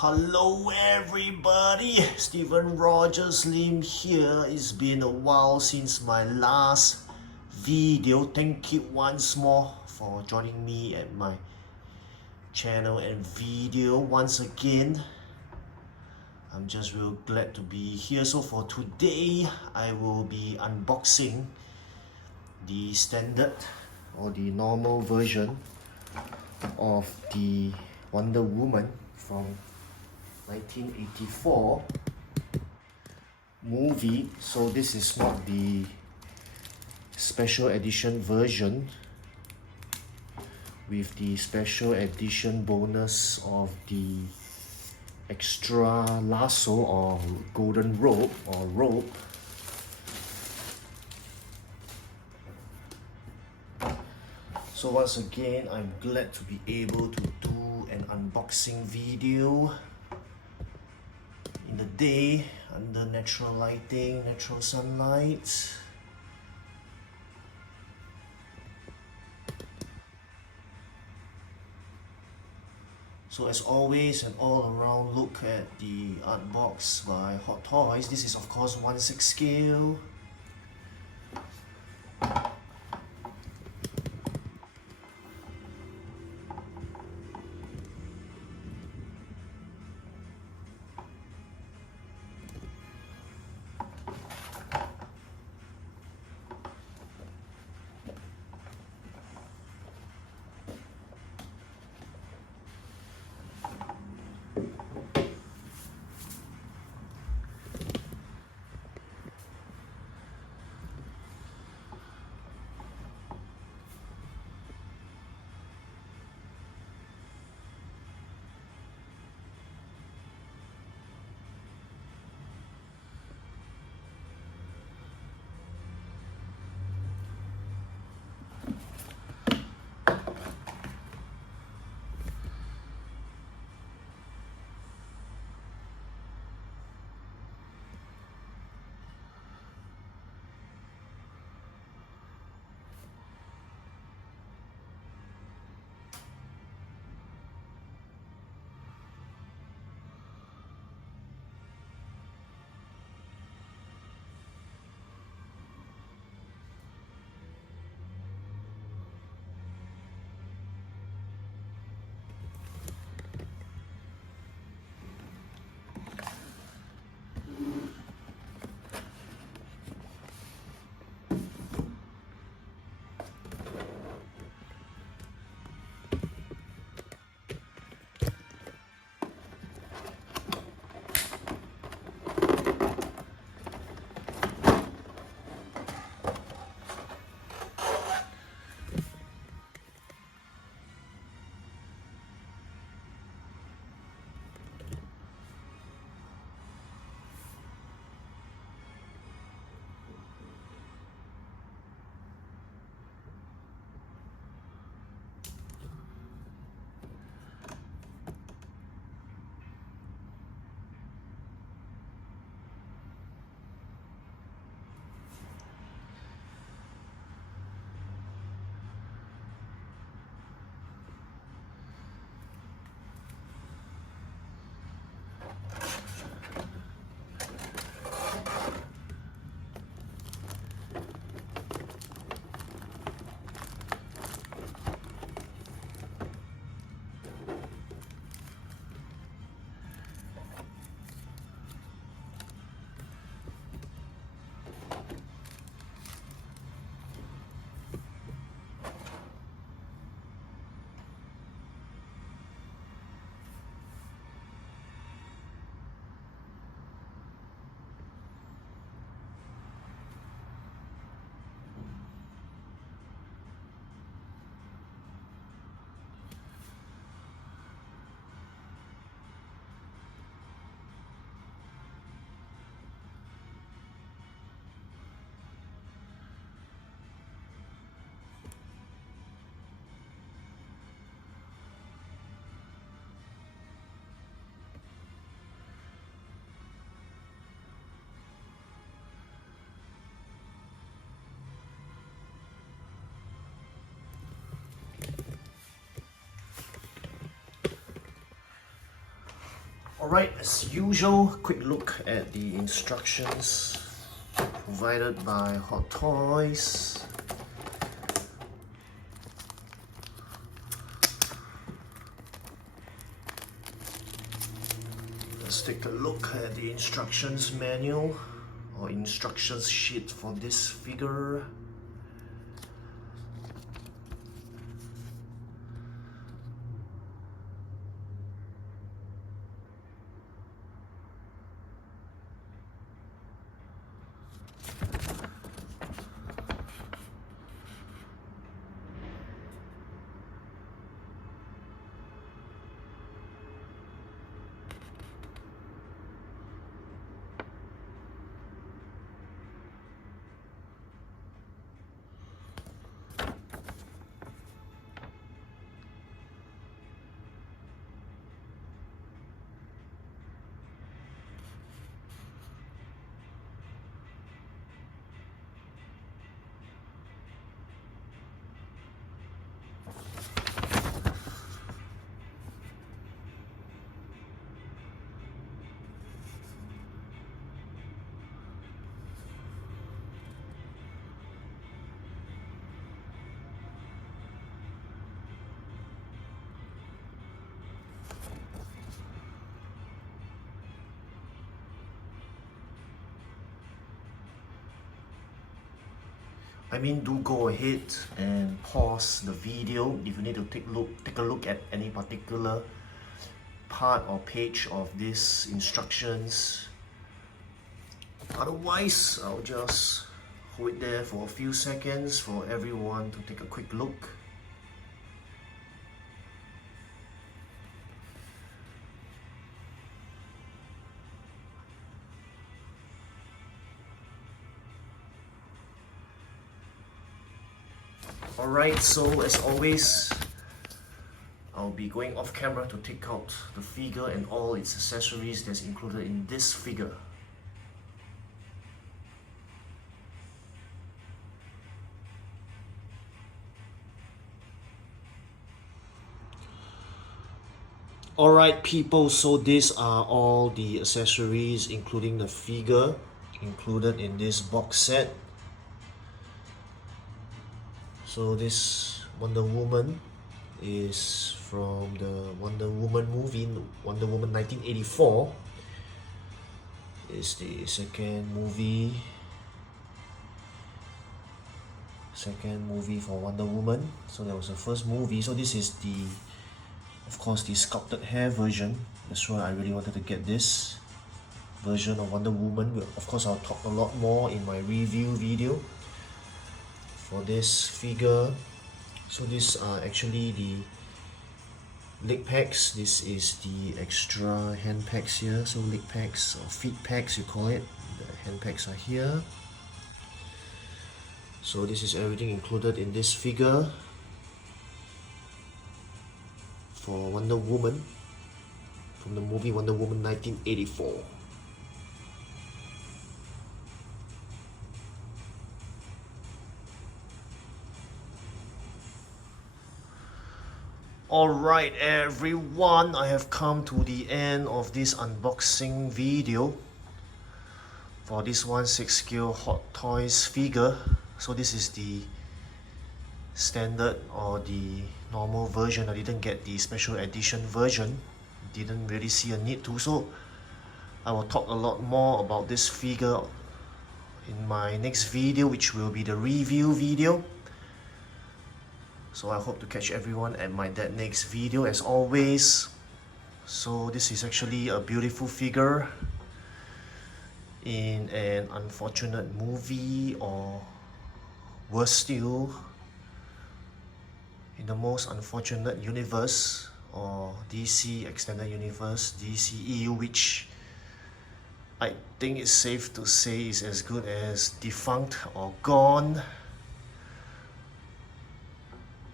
Hello everybody, Stephen Rogers Lim here. It's been a while since my last video. Thank you once more for joining me at my channel and video once again. I'm just real glad to be here. So for today, I will be unboxing the standard or the normal version of the Wonder Woman from 1984 movie. So this is not the special edition version with the special edition bonus of the extra lasso or golden rope or rope. So once again, I'm glad to be able to do an unboxing video in the day under natural lighting, natural sunlight. So as always, an all-around look at the art box by Hot Toys. This is of course 1/6 scale. Alright, as usual, quick look at the instructions provided by Hot Toys. Let's take a look at the instructions manual or instructions sheet for this figure. Do go ahead and pause the video if you need to take a look at any particular part or page of these instructions. Otherwise, I'll just hold it there for a few seconds for everyone to take a quick look. Alright, so as always, I'll be going off camera to take out the figure and all its accessories that's included in this figure. Alright people, so these are all the accessories including the figure included in this box set. So this Wonder Woman is from the Wonder Woman movie, Wonder Woman 1984. It's the second movie for Wonder Woman. So that was the first movie. So this is of course the sculpted hair version. That's why I really wanted to get this version of Wonder Woman. Of course, I'll talk a lot more in my review video for this figure. So these are actually the leg packs. This is the extra hand packs here. So leg packs or feet packs you call it. The hand packs are here. So this is everything included in this figure for Wonder Woman from the movie Wonder Woman 1984. Alright everyone, I have come to the end of this unboxing video for this 1/6 scale Hot Toys figure. So this is the standard or the normal version. I didn't get the special edition version, didn't really see a need to, so I will talk a lot more about this figure in my next video, which will be the review video. So I hope to catch everyone at that next video as always. So this is actually a beautiful figure in an unfortunate movie, or worse still, in the most unfortunate universe, or DC Extended Universe, DCEU, which I think it's safe to say is as good as defunct or gone.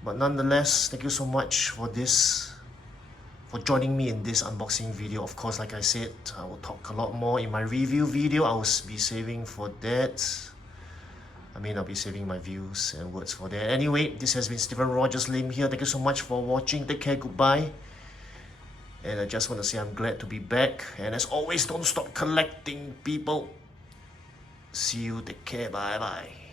But nonetheless, thank you so much for joining me in this unboxing video. Of course, like I said, I will talk a lot more in my review video. I will be saving for that. I'll be saving my views and words for that. Anyway, this has been Stephen Rogers Lim here. Thank you so much for watching. Take care, goodbye. And I just want to say I'm glad to be back. And as always, don't stop collecting, people. See you. Take care. Bye bye.